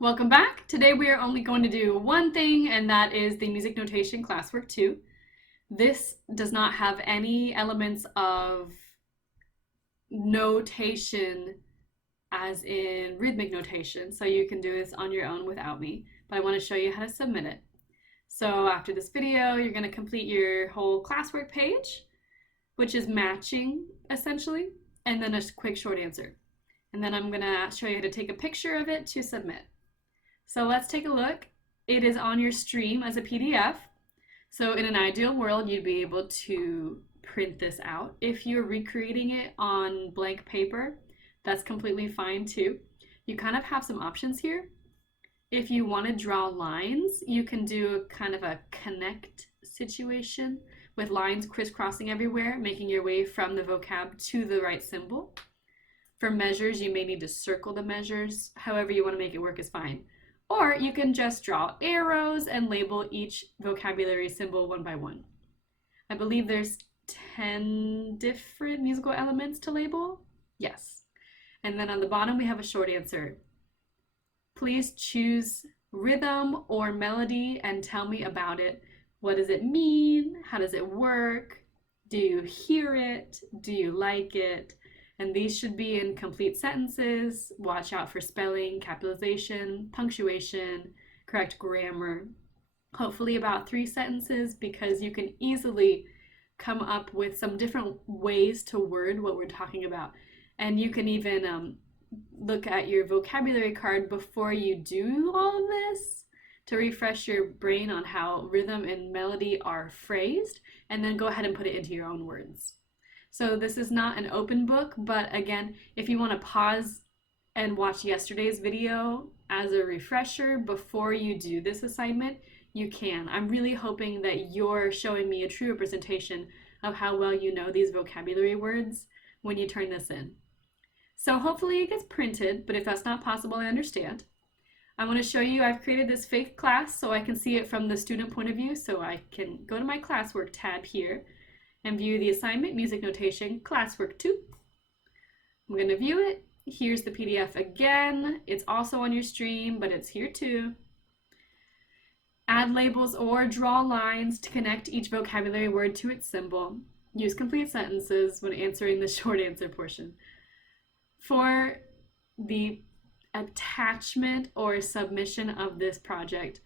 Welcome back. Today we are only going to do one thing, and that is the music notation classwork 2. This does not have any elements of notation as in rhythmic notation, so you can do this on your own without me, but I want to show you how to submit it. So after this video, you're going to complete your whole classwork page, which is matching essentially, and then a quick short answer. And then I'm going to show you how to take a picture of it to submit. So let's take a look. It is on your stream as a PDF. So in an ideal world, you'd be able to print this out. If you're recreating it on blank paper, that's completely fine too. You kind of have some options here. If you want to draw lines, you can do kind of a connect situation with lines crisscrossing everywhere, making your way from the vocab to the right symbol. For measures, you may need to circle the measures. However you want to make it work is fine. Or you can just draw arrows and label each vocabulary symbol one by one. I believe there's 10 different musical elements to label. Yes. And then on the bottom we have a short answer. Please choose rhythm or melody and tell me about it. What does it mean? How does it work? Do you hear it? Do you like it? And these should be in complete sentences. Watch out for spelling, capitalization, punctuation, correct grammar. Hopefully about 3 sentences, because you can easily come up with some different ways to word what we're talking about. And you can even look at your vocabulary card before you do all of this to refresh your brain on how rhythm and melody are phrased, and then go ahead and put it into your own words. So this is not an open book, but again, if you want to pause and watch yesterday's video as a refresher before you do this assignment, you can. I'm really hoping that you're showing me a true representation of how well you know these vocabulary words when you turn this in. So hopefully it gets printed, but if that's not possible, I understand. I want to show you I've created this fake class so I can see it from the student point of view, so I can go to my classwork tab here and view the assignment, music notation, classwork 2. I'm going to view it. Here's the PDF again. It's also on your stream, but it's here too. Add labels or draw lines to connect each vocabulary word to its symbol. Use complete sentences when answering the short answer portion. For the attachment or submission of this project,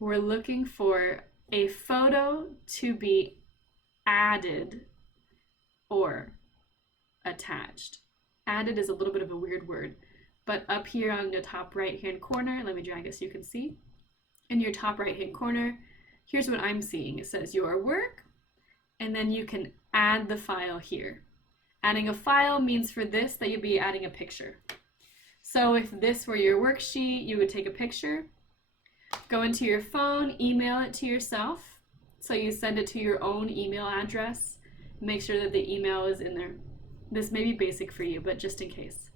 we're looking for a photo to be added or attached. Added is a little bit of a weird word, but up here on the top right hand corner, let me drag it so you can see. In your top right hand corner, here's what I'm seeing. It says your work, and then you can add the file here. Adding a file means for this that you'd be adding a picture. So if this were your worksheet, you would take a picture, go into your phone, email it to yourself. So you send it to your own email address. Make sure that the email is in there. This may be basic for you, but just in case.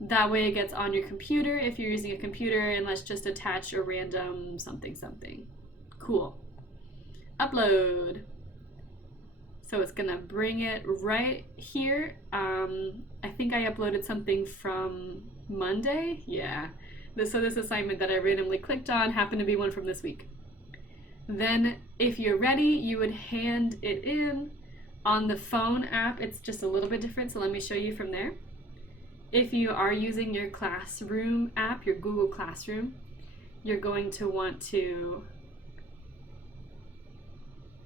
That way it gets on your computer if you're using a computer, and let's just attach a random something. Cool. Upload. So it's gonna bring it right here. I think I uploaded something from Monday. Yeah. So this assignment that I randomly clicked on happened to be one from this week. Then if you're ready, you would hand it in. On the phone app, it's just a little bit different, so let me show you from there. If you are using your classroom app, your Google Classroom, you're going to want to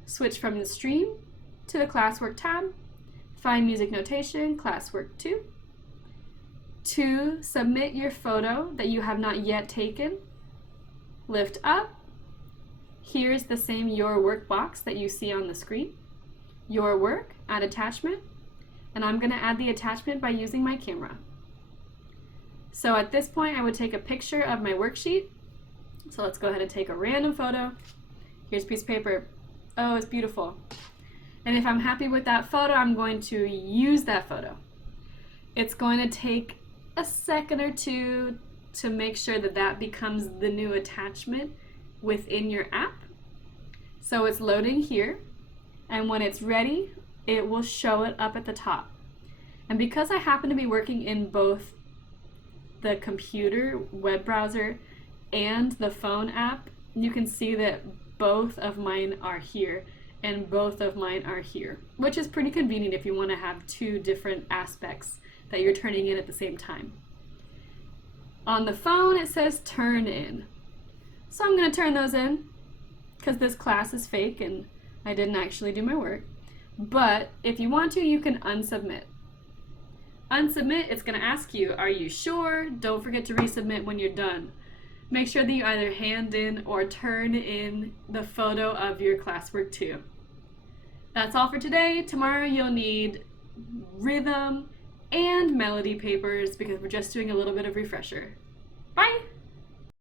switch from the stream to the classwork tab, find music notation, classwork 2. To submit your photo that you have not yet taken, lift up. Here's the same Your Work box that you see on the screen. Your Work, add attachment, and I'm going to add the attachment by using my camera. So at this point I would take a picture of my worksheet. So let's go ahead and take a random photo. Here's a piece of paper. Oh, it's beautiful. And if I'm happy with that photo, I'm going to use that photo. It's going to take a second or two to make sure that that becomes the new attachment within your app. So it's loading here, and when it's ready, it will show it up at the top. And because I happen to be working in both the computer web browser and the phone app, you can see that both of mine are here and both of mine are here, which is pretty convenient if you want to have two different aspects that you're turning in at the same time. On the phone, it says turn in. So I'm going to turn those in because this class is fake and I didn't actually do my work. But if you want to, you can unsubmit. Unsubmit, it's going to ask you, are you sure? Don't forget to resubmit when you're done. Make sure that you either hand in or turn in the photo of your classwork too. That's all for today. Tomorrow you'll need rhythm and melody papers because we're just doing a little bit of refresher. Bye!